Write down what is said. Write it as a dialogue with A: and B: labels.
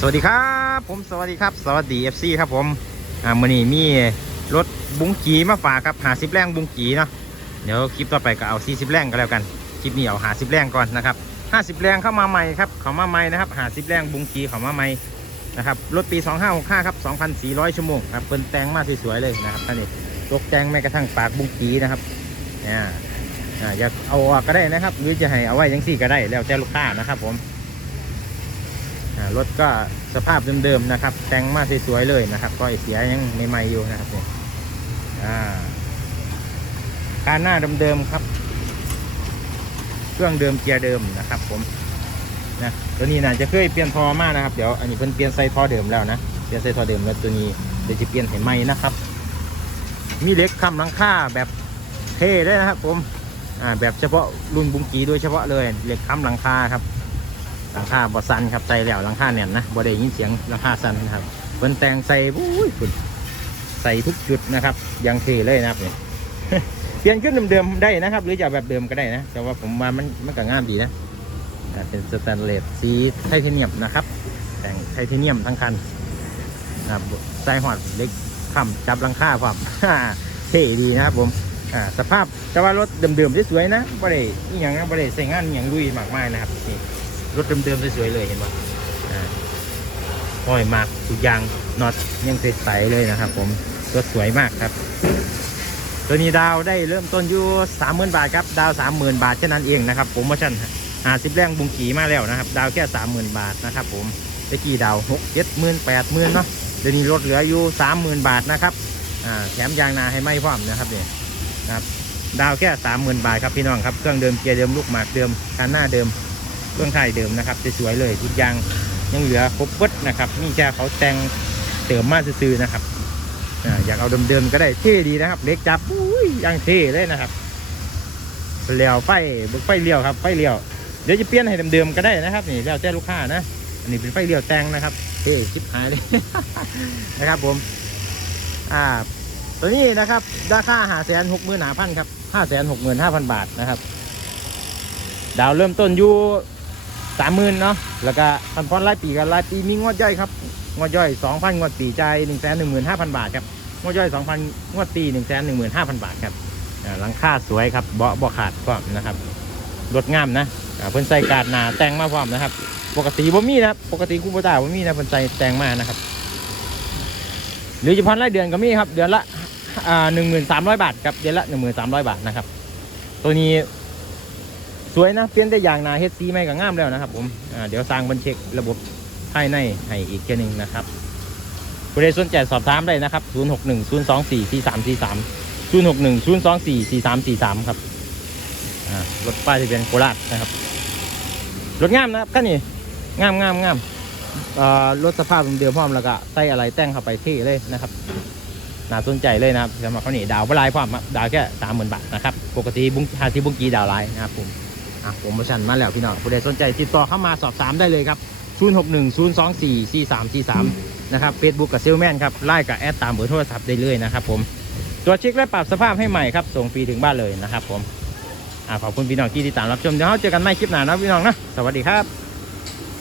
A: สวัสดีครับผมสวัสดีครับ สวัสดี FC ครับผมอ่ามื่อนี้มีรถบุ้งกีมาฝากครับหาสิบแรงบุ้งกีเนาะเดี๋ยวคลิปต่อไปก็เอา40แรงก็แล้วกันคลิปนี้เอาหาสิบแรงก่อนนะครับ50 แรงเข้ามาใหม่ครับเขามาใหม่นะครับหาสิบแรงบุ้งกีเขามาใหม่นะครับรถปี 2565ครับ2,400 ชั่วโมงครับเปิ้นแต่งมาสวยๆเลยนะครับท่านนี้ตกแต่งแม้กระทั่งปากบุ้งกีนะครับเนี่ยอ่าอยากเอาออกก็ได้นะครับ หรือจะให้เอาไว้ยังสี่ก็ได้แล้วแต่ลูกค้านะครับผม รถก็สภาพเดิมๆนะครับ แต่งมาสวยๆเลยนะครับ ก็ไอเสียยังใหม่ๆอยู่นะครับเนี่ยอ่าการหน้าเดิมๆครับ เครื่องเดิมเกียร์เดิมนะครับ ผมนะตัวนี้นะจะเคยเปลี่ยนทอมากนะครับ เดี๋ยวอันนี้เพิ่นเปลี่ยนไส้ทอเดิมแล้วนะเปลี่ยนไส้ทอเดิมแล้วตัวนี้เดี๋ยวจะเปลี่ยนให้ใหม่นะครับ มีเหล็กคำหลังคาแบบเท่ด้วยนะครับ ผมอ่าแบบเฉพาะรุ่นบุงกีโดยเฉพาะเลยเหล็กค้ำหลังคาครับ หลังคาบอสันครับใส่แล้วหลังคาเนี่ยนะบอได้ยินเสียงหลังคาสันนะครับเพิ่นแต่งใส่บุ้ยฝุ่นใส่ทุกจุดนะครับยังเทเลยนะครับเนี่ยเปลี่ยนขึ้นเดิมๆได้นะครับ หรือจะแบบเดิมก็ได้นะ แต่ว่าผมว่ามันมันก็งามดีนะเป็นสแตนเลสสีไทเทเนียมนะครับ แต่งไทเทเนียมทั้งคันนะครับใส่หอดเล็กคำจับลังคาความเท่ดีนะครับผมสภาพแต่ว่ารถเดิมๆสวยๆนะบ่ได้อย่างนะบ่ได้ใส่งานอย่างลุยมากมายนะครับนี่ รถเดิมๆสวยๆเลยเห็นป่ะอ่าห้อยมากทุกอย่างน็อตยังใสๆเลยนะครับ ผมรถสวยมากครับ ตัวนี้ดาวได้เริ่มต้นอยู่สามหมื่นบาทครับดาวสามหมื่นบาทแค่นั้นเองนะครับผมว่าชั่นหาสิบแรงบุงกีมาแล้วนะครับ ดาวแค่สามหมื่นบาทนะครับ ผมตะกี้ดาวหกเจ็ดหมื่นแปดหมื่นเนาะเดี๋ยวนี้ลดเหลืออยู่สามหมื่นบาทนะครับแถมยางนาให้ไม่พร้อมนะครับเนี่ยครับดาวแค่สามหมื่นบาทครับพี่น้องครับเครื่องเดิมเกียร์เดิมลูกหมากเดิมคันหน้าเดิม เครื่องไทยเดิมนะครับสวยๆเลยทุกอย่างยังเหลือครบเบิดนะครับนี่แค่เขาแต่งเติมมาซื้อๆนะครับอยากเอาเดิมๆก็ได้เท่ดีนะครับ เล็กจับอุ้ยยังเท่เลยนะครับเลี้ยวไฟเบิกไฟเลี้ยวครับไฟเลี้ยวเดี๋ยวจะเปลี่ยนให้เดิมๆก็ได้นะครับ นี่แล้วแต่ลูกค้านะอันนี้เป็นไฟเลี้ยวแต่งนะครับเท่ชิบหายเลยนะครับผมอ่าตัวนี้นะครับราคาห้าแสนหกหมื่นห้าพันครับห้าแสนหกหมื่นห้าพันบาทนะครับ ดาวเริ่มต้นอยู่ สามหมื่นเนาะแล้วก็พันพรรายปีกันรายปีมีงวดย่อยครับงวดย่อยสองพันงวดปีใจหนึ่งแสนหนึ่งหมื่นห้าพันบาทครับงวดย่อยสองพันงวดปีหนึ่งแสนหนึ่งหมื่นห้าพันบาทครับอ่าหลังคาสวยครับเบาะเบาขาดพร้อมนะครับรถงามนะอ่าเพิ่นใส่กาดหนาแต่งมาพร้อมนะครับ ปกติบ่มีนะครับปกติคูโบต้าบ่มีนะเพิ่นใส่แต่งมานะครับหรือจะพันรายเดือนก็มีครับ เดือนละอ่าหนึ่งหมื่นสามร้อยบาทครับเดือนละหนึ่งหมื่นสามร้อยบาทนะครับ ตัวนี้ สวยนะเปลี่ยนแต่อย่างนาเฮ็ดซีไม่ก็งามแล้วนะครับ ผมอ่าเดี๋ยวสร้างบันเช็คระบบภายในให้อีกแค่นึงนะครับผู้ใดสนใจสอบถามได้นะครับ 0 6 1 0 2 4 4 3 4 3 0 6 1 0 2 4 4 3 4 3 ครับอ่ารถป้ายทะเบียนโคราชนะครับ รถงามนะครับคันนี้งามงามงามรถสภาพเดิมพร้อมแล้วก็ใส่อะไรแต่งเข้าไปเท่เลยนะครับน่าสนใจเลยนะครับสำหรับเขานี่ดาวบลายพร้อมดาวแค่สามหมื่นบาทนะครับ ปกติบุ้งฮาซิบุ้งกีดาวลน์นะครับผม อะโปรโมชั่นมาแล้วพี่น้องผู้ใดสนใจติดต่อเข้ามาสอบถามได้เลยครับ 0 6 1 0 2 4 4 3 4 3 นะครับเฟซบุ๊กกับเซลแมนครับไล่กับแอดตามเบอร์โทรศัพท์ได้เลยนะครับผมตัวจเช็คและปรับสภาพให้ใหม่ครับ ส่งฟรีถึงบ้านเลยนะครับผมอะขอบคุณพี่น้องที่ติดตามรับชมเดี๋ยวเราเจอกันใหม่คลิปหน้านะพี่น้องนะสวัสดีครับ